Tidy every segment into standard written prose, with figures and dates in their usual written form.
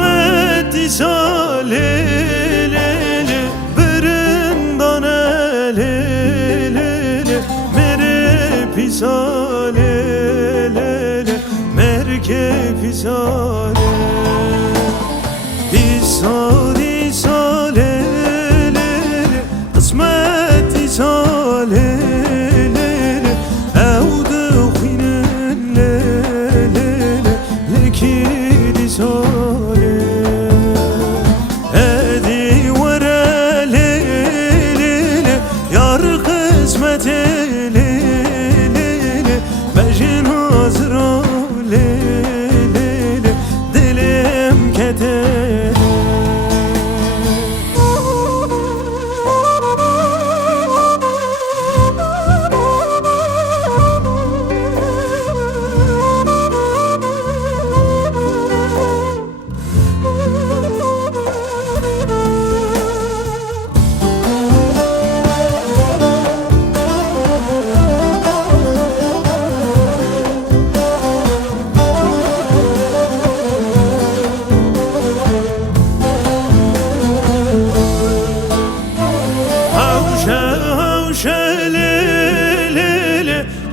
قسمتی ساله برندانه مره پیساله مرکه پیساله پیسالی ساله قسمتی ساله او دخینه لکی ساله ادی وره یار قسمت بجن حاضر دلم کته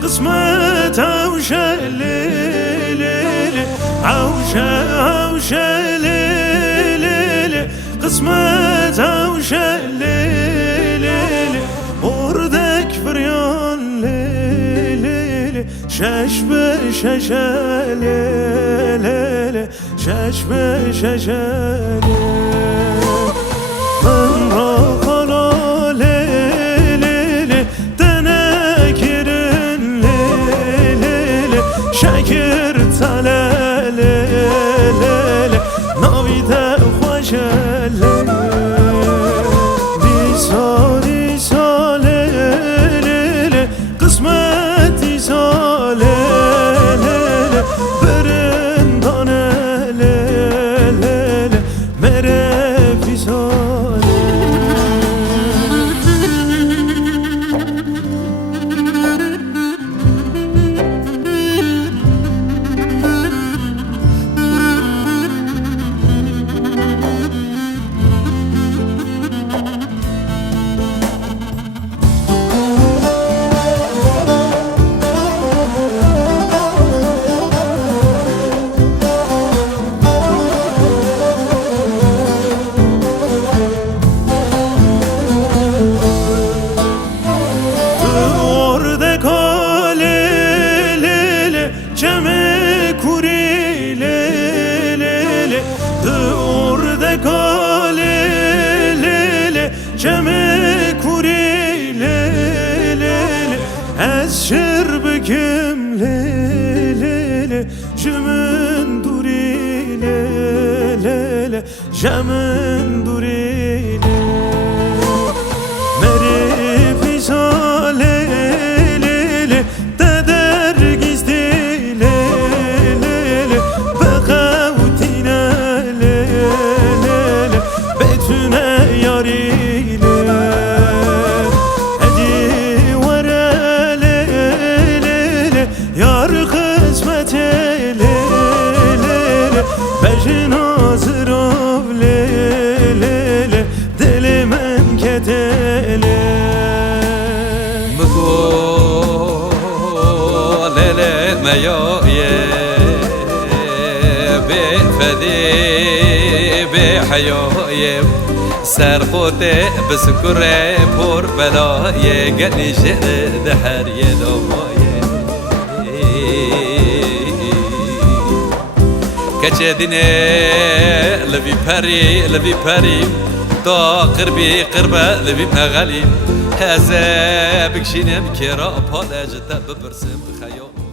قسمت عوشه عوشه قسمت عوشه اردک فریان شش به شش شش به شش من را خلال شکر تلل ناویده خوشل دیسالی ساله قسمتی ساله برندانه مره پیساله Ceme kuri le urde kale ceme kuri le az şerbekim le jemen duri le jemen duri meri pisale yar kısmet bejin hazır dilimin ketele mgo lele meyoye befedi behayoye سرخوته بسكره پر بلایه گلی جره دهر یه دامایه کچه دینه لبی پری تا قربی قربه لبی مغلیم هزه بکشینم کرا پاله جده ببرسم خیام